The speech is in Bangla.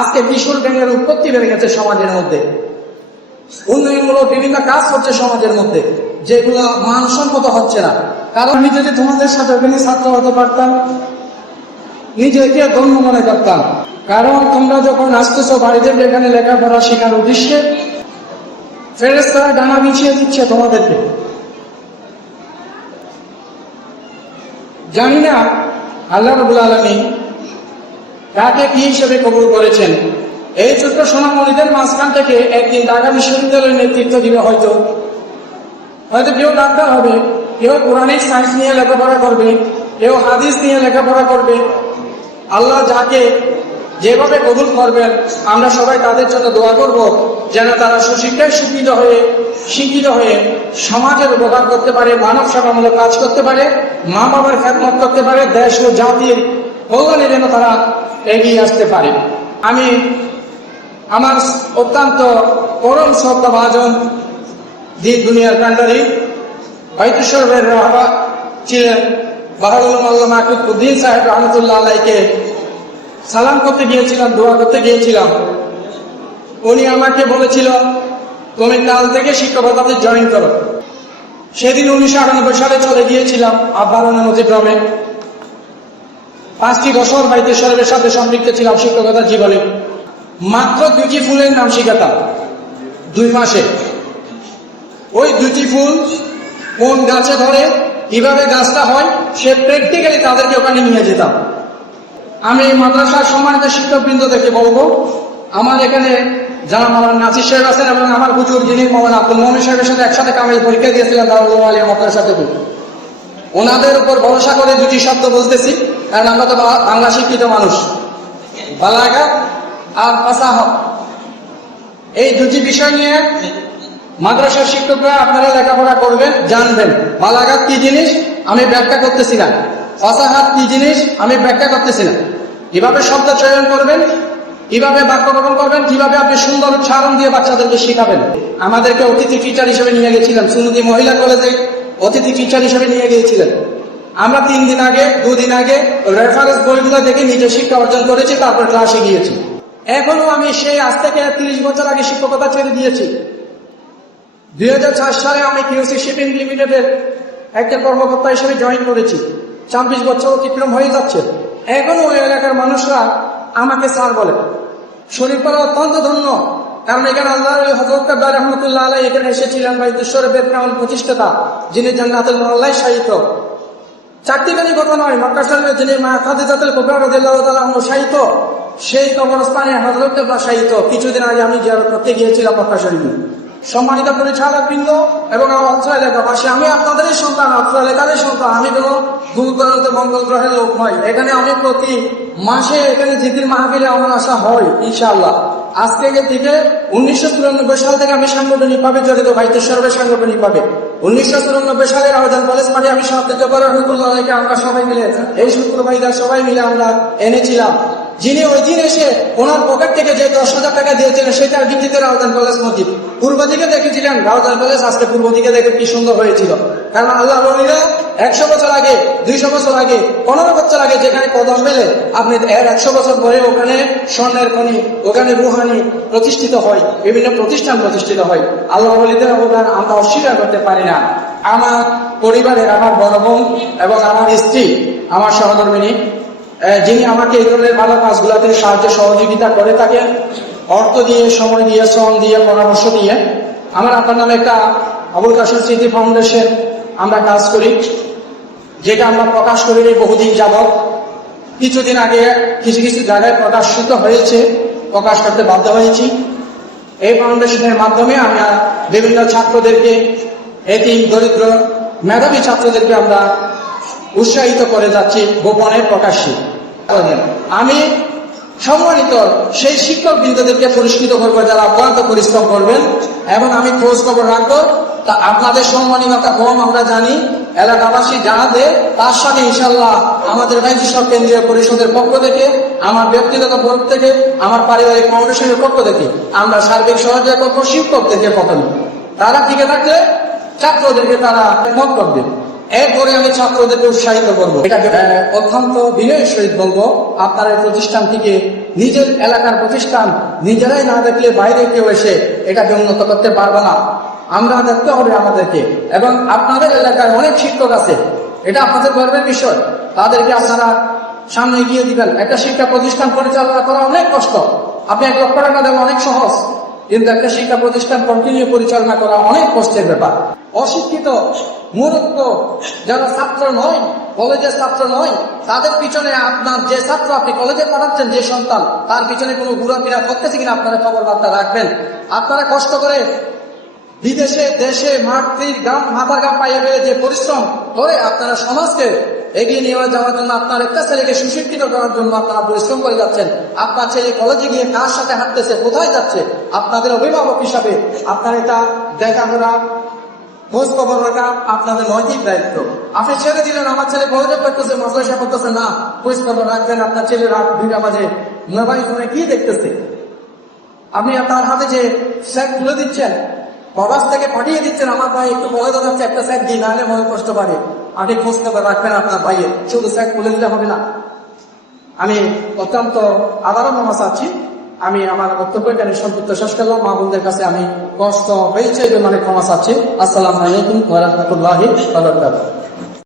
আজকে কিশোর গ্যাংয়ের উৎপত্তি বেড়ে গেছে সমাজের মধ্যে। উন্নয়নমূলক বিভিন্ন কাজ হচ্ছে সমাজের মধ্যে, যেগুলো মানসম্মত হচ্ছে না। কারণ আমি যদি তোমাদের সাথে ওখানে ছাত্র হতে পারতাম, নিজেকে গণ্য মনে করতাম। কারণ তোমরা যখন আসতেছো বাড়িতে এখানে লেখাপড়া শেখার উদ্দেশ্যে, ফেরেশতারা ডানা বিছিয়ে দিচ্ছে তোমাদেরকে। জানি না আল্লাহ রাব্বুল আলামিন কাকে কি হিসেবে কবুল করেছেন। এই ছোট্ট সোনামণিদের মাঝখান থেকে একদিন ঢাকা বিশ্ববিদ্যালয়ের নেতৃত্ব দিবে। হয়তো কেউ ডাক্তার হবে, কেউ কোরআনিক সায়েন্স নিয়ে লেখাপড়া করবে, কেউ হাদিস নিয়ে লেখাপড়া করবে। আল্লাহ যাকে যেভাবে কবুল করবেন, আমরা সবাই তাদের জন্য দোয়া করব, যেন তারা সুশিক্ষায় শিক্ষিত হয়ে সমাজের উপকার করতে পারে, মানব সেবামূলক কাজ করতে পারে, মা বাবার খেদমত করতে পারে, দেশ ও জাতির কল্যাণে যেন তারা এগিয়ে আসতে পারে। আমি আমার অত্যন্ত পরম শ্রদ্ধাভাজন দিন দুনিয়ার কান্ডারি বাইতুশরফের রাহবা ছিলেন বাহাদুর আল্লামা কুতুবউদ্দিন সাহেব রহমতুল্লাহ আলাইকে সালাম করতে গিয়েছিলাম, দোয়া করতে গিয়েছিলাম। উনি আমাকে বলেছিল, তুমি কাল থেকে শিক্ষকতাতে জয়েন করো। সেদিন 1998 সালে চলে গিয়েছিলাম আব্বারানা নদীগ্রামে। 5টি বছর বাইতুশরফের সাথে সম্পৃক্ত ছিলাম শিক্ষকতার জীবনে। মাত্র 2টি ফুলের নাম শিখাতাম 2 মাসে। ওই 2টি ফুল কোন গাছে ধরে, কিভাবে গাছটা হয়, সে প্র্যাকটিক্যালি তাদেরকে ওখানে নিয়ে যেতাম। আমি মাদ্রাসার সম্মানিত শিক্ষকবৃন্দদেরকে বলবো, আমার এখানে যারা আমার নাসির সাহেব আছেন এবং আমার হুজুর যিনি মৌলানা আব্দুল মোমিন সাহেবের সাথে একসাথে কামিল পরীক্ষা দিয়েছিলেন দারুল উলুম আলিয়া মাদ্রাসা থেকে, ওনাদের উপর ভরসা করে 2টি শব্দ বলতেছি, কারণ আমরা তো বাংলা শিক্ষিত মানুষ। বালাগাত আর ফাসাহা, এই 2টি বিষয় নিয়ে মাদ্রাসার শিক্ষকরা আপনারা লেখাপড়া করবেন, জানবেন। বালাগাত কি জিনিস আমি ব্যাখ্যা করতেছি না, ফাসাহাত কি জিনিস আমি ব্যাখ্যা করতেছি না। কিভাবে শব্দ চয়ন করবেন, কিভাবে বাক্য গঠন করবেন, কিভাবে আপনি সুন্দর উচ্চারণ দিয়ে বাচ্চাদেরকে শেখাবেন। আমাদেরকে অতিথি টিচার হিসেবে নিয়ে গেছিলেন সুন্নতি মহিলা কলেজে, অতিথি টিচার হিসেবে নিয়ে গিয়েছিলেন। আমরা 2 দিন আগে রেফারেন্স বইগুলো দেখে নিজে শিক্ষা অর্জন করেছি, তারপর ক্লাসে গিয়েছি। এখনো আমি সেই আজ থেকে 30 বছর আগে শিক্ষকতা ছেড়ে দিয়েছি। 2004 সালে আমি কিউসি শিপিং লিমিটেডের একটা কর্মকর্তা হিসেবে জয়েন করেছি। 26 বছর অতিক্রম হয়ে যাচ্ছে। এখনো ওই এলাকার মানুষরা আমাকে স্যার বলে। শরীফপাড়া অত্যন্ত ধন্য, কারণ এখানে আল্লাহর ওলি হযরত কাব্বার রহমতুল্লাহ আলাইহি এখানে এসেছিলেন বাইতুশরফের প্রাণ প্রতিষ্ঠাতা, যিনি জান্নাতুল মাওলায় শায়িত। 4টি ঘটনা নয়, মক্কা শরীফে যিনি মা খাদিজাতুল কুবরা রাদিয়াল্লাহু তাআলা আনহা শায়িত, সেই কবরস্থানে হযরত কাব্বার শায়িত। কিছুদিন আগে আমি জিয়ারত করতে গিয়েছিলাম মক্কা শরীফে। সম্মানিত পরিচালক বৃন্দ এবং আমার অত্র এলাকাবাসী, আমি আপনাদেরই সন্তান, অত্র এলাকারই সন্তান। আমি কোনো দূর দূরান্ত মঙ্গল গ্রহের লোক নয়। এখানে আমি প্রতি মাসে এখানে জিকির মাহফিলে আমার আসা হয় ইনশাআল্লাহ। আজকে থেকে 1994 সাল থেকে আমি সাংগঠনিকভাবে জড়িত, বাইতুশরফের সাংগঠনিকভাবে। 1994 সালের আহ্বান কলেজ মাঠে আমি সভাপতি জব্বার রহমতুল্লাহ আলাইহিকে আমরা সবাই মিলে, এই সূত্র ভাইরা সবাই মিলে আমরা এনেছিলাম। যিনি ওই দিন এসে ওনার পকেট থেকে যে 10,000 টাকা দিয়েছিলেন, সেটার ভিত্তিতে রাউজান কলেজ মসজিদ। পূর্ব দিকে দেখেছিলেন রাউজান কলেজ, আজকে পূর্ব দিকে দেখে কি সুন্দর হয়েছিল। কারণ আল্লাহ বলিরা 100 বছর আগে, 200 বছর আগে, 15 বছর আগে যেখানে কদম মেলে, আপনি এর 100 বছর পরে ওখানে স্বর্ণের খনি, ওখানে রুহানি প্রতিষ্ঠিত হয়, বিভিন্ন প্রতিষ্ঠান প্রতিষ্ঠিত হয়। আল্লাহ বলিদের অবদান আমরা অস্বীকার করতে পারি না। আমার পরিবারের, আমার বড় বোন এবং আমার স্ত্রী, আমার সহধর্মিনী, যিনি আমাকে এই ধরনের ভালো কাজগুলোতে সাহায্য সহযোগিতা করে থাকেন, অর্থ দিয়ে, সময় দিয়ে, শ্রম দিয়ে, পরামর্শ দিয়ে। আমার আপনার নামে একটা আবুল কাসেম স্মৃতি ফাউন্ডেশন আমরা কাজ করি, যেটা আমরা প্রকাশ করি বহুদিন যাবৎ। কিছুদিন আগে কিছু জায়গায় প্রকাশিত হয়েছে, প্রকাশ করতে বাধ্য হয়েছি। এই ফাউন্ডেশনের মাধ্যমে আমরা বিভিন্ন ছাত্রদেরকে, এতিম, দরিদ্র, মেধাবী ছাত্রদেরকে আমরা উৎসাহিত করে যাচ্ছি গোপনে, প্রকাশ্যে। আমি সম্মানিত সেই শিক্ষক বৃন্দদেরকে পুরস্কৃত করবো যারা অক্লান্ত পরিশ্রম করবেন, এবং আমি খোঁজ খবর রাখবো। তা আপনাদের সম্মানিকতা কম আমরা জানি, এলাকাবাসী জানাতে, তার সাথে ইনশাল্লাহ আমাদের বাইতুশরফ কেন্দ্রীয় পরিষদের পক্ষ থেকে, আমার ব্যক্তিগত পক্ষ থেকে, আমার পারিবারিক ফাউন্ডেশনের পক্ষ থেকে আমরা সার্বিক সহযোগিতা করবো শিক্ষকদেরকে। প্রথমে তারা টিকে থাকলে ছাত্রদেরকে তারা মত করবে, এরপরে আমি ছাত্রদেরকে উৎসাহিত করবো। এটাকে অত্যন্ত বিনয়ের সহিত বলবো, আপনার এই প্রতিষ্ঠান থেকে নিজের এলাকার প্রতিষ্ঠান নিজেরাই না দেখলে বাইরে কেউ এসে এটাকে উন্নত করতে পারবে না। আমরা দেখতে হবে আমাদেরকে। এবং আপনাদের এলাকায় অনেক শিক্ষক আছে, এটা আপনাদের গর্বের বিষয়, তাদেরকে আপনারা সামনে এগিয়ে দিবেন। একটা শিক্ষা প্রতিষ্ঠান পরিচালনা করা অনেক কষ্ট। আপনি 1 লক্ষ টাকা দেওয়া অনেক সহজ, কিন্তু একটা শিক্ষা প্রতিষ্ঠান কন্টিনিউ পরিচালনা করা অনেক কষ্টের ব্যাপার। অশিক্ষিত মূর্খ যারা ছাত্র নয়, কলেজের ছাত্র নয়, তাদের পিছনে আপনার যে ছাত্র আপনি কলেজে পড়াচ্ছেন, যে সন্তান, তার পিছনে কোনো ঘোরাফেরা করতেছে কিনা আপনারা খবর বার্তা রাখবেন। আপনারা কষ্ট করে বিদেশে দেশে মাটির গাম মাথার গাম পাইয়ে বেড়ে যে পরিশ্রম করে আপনারা সমাজকে এগিয়ে নিয়ে যাওয়ার জন্য, আপনার একটা ছেলেকে সুশিক্ষিত করার জন্য আপনারা পরিশ্রম করে যাচ্ছেন। আপনার ছেলে কলেজে গিয়ে কার সাথে হাঁটতেছে, কোথায় যাচ্ছে, আপনাদের অভিভাবক হিসাবে আপনার এটা দেখাশোনা খোঁজ খবর রাখা আপনাদের নৈতিক দায়িত্ব। আপনি ছেড়ে দিলেন আমার ছেলে কলেজে পড়তেছে, মাদ্রাসা পড়তেছে না, খোঁজ খবর রাখবেন আপনার ছেলে রাত 2টা বাজে মোবাইল ফোনে কি দেখতেছে। আপনি আপনার হাতে যে স্যার তুলে দিচ্ছেন, প্রবাস থেকে পাঠিয়ে দিচ্ছেন, আমার ভাই একটু বলে দেখাচ্ছে একটা স্যার দিই, নাহলে মনে কষ্ট পারে। আপনি খোঁজ খবর রাখবেন আপনার ভাইয়ের, শুধু স্যার তুলে দিলে হবে না। আমি অত্যন্ত আদালত ক্ষমা চাচ্ছি। আমি আমার বক্তব্য এখানে সংক্ষিপ্ত শেষ করলাম। মা বোনদের কাছে আমি কষ্ট হয়েছে মানে ক্ষমা চাচ্ছি। আসসালামু আলাইকুম ওয়া রাহমাতুল্লাহি ওয়া বারাকাতুহু।